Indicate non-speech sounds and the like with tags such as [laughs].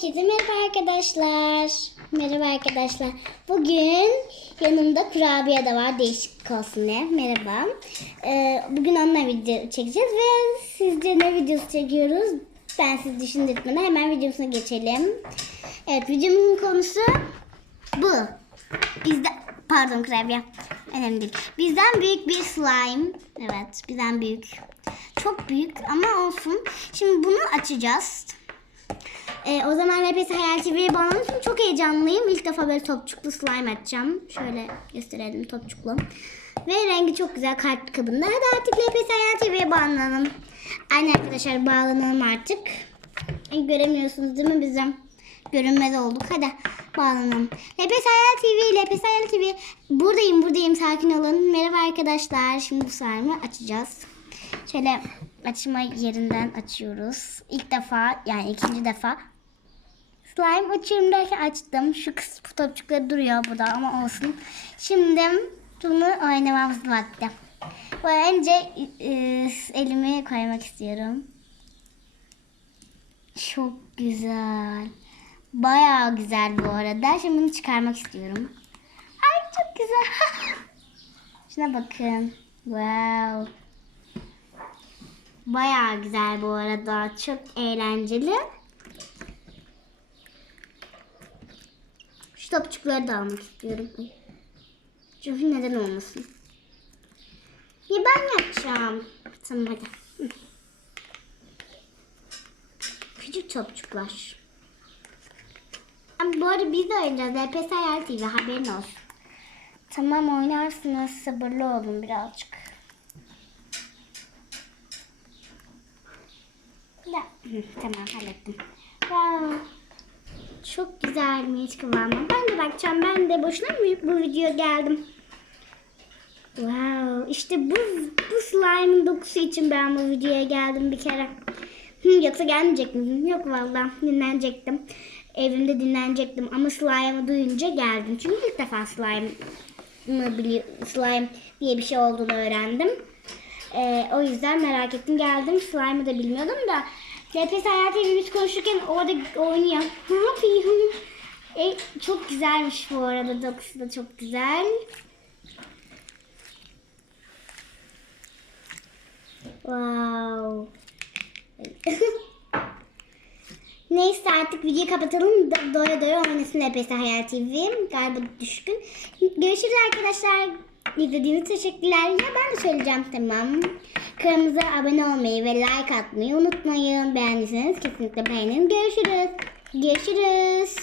Herkese merhaba arkadaşlar. Merhaba arkadaşlar. Bugün yanımda kurabiye de var. Değişik olsun ne. Merhaba. Ee, bugün onunla video çekeceğiz ve sizce ne videosu çekiyoruz? Ben sizi düşündürtmeden hemen videosuna geçelim. Evet videomuzun konusu bu. Bizde pardon kurabiye. Önemli değil. Bizden büyük bir slime. Evet bizden büyük. Çok büyük ama olsun. Şimdi bunu açacağız. Ee, o zaman LPS Hayal TV'ye bağlanmak için çok heyecanlıyım. İlk defa böyle topçuklu slime açacağım. Şöyle gösterelim topçuklu. Ve rengi çok güzel kalp kabında. Hadi artık LPS Hayal TV'ye bağlanalım. Aynı arkadaşlar bağlanalım artık. Göremiyorsunuz değil mi bizim? Görünmez olduk. Hadi bağlanalım. LPS Hayal TV, LPS Hayal TV. Buradayım buradayım sakin olun. Merhaba arkadaşlar. Şimdi bu slime'ı açacağız. Şöyle açma yerinden açıyoruz. İlk defa yani ikinci defa slime derken açtım. Şu kız topçukları duruyor burada ama olsun. Şimdi bunu oynamamız vakti. Önce e, elimi koymak istiyorum. Çok güzel. Bayağı güzel bu arada. Şimdi bunu çıkarmak istiyorum. Ay çok güzel. [laughs] Şuna bakın. Wow. Bayağı güzel bu arada. Çok eğlenceli. Şu topçukları da almak istiyorum. Çünkü neden olmasın. Ya ben yapacağım. Tamam hadi. Küçük topçuklar. Ama bu arada biz de oynayacağız. LPS Hayal TV haberin olsun. Tamam oynarsınız. Sabırlı olun birazcık. Ya, tamam hallettim. Wow. Çok güzelmiş kıvamı. Ben de bakacağım. Ben de boşuna mı bu video geldim? Wow. İşte bu, bu slime'ın dokusu için ben bu videoya geldim bir kere. Hı, yoksa gelmeyecek miyim? Yok vallahi dinlenecektim. Evimde dinlenecektim ama slime'ı duyunca geldim. Çünkü ilk defa slime slime diye bir şey olduğunu öğrendim. Ee, o yüzden merak ettim geldim. Slime'ı da bilmiyordum da. LPS Hayat TV biz konuşurken orada oynuyor. [laughs] E, çok güzelmiş bu arada. Dokusu da çok güzel. Wow. [laughs] Neyse artık videoyu kapatalım. Do- Doya doya oynasın LPS Hayal TV. Galiba düşkün. Görüşürüz arkadaşlar. İzlediğiniz teşekkürler. Ya ben de söyleyeceğim tamam. Kanalımıza abone olmayı ve like atmayı unutmayın. Beğendiyseniz kesinlikle beğenin. Görüşürüz. Görüşürüz.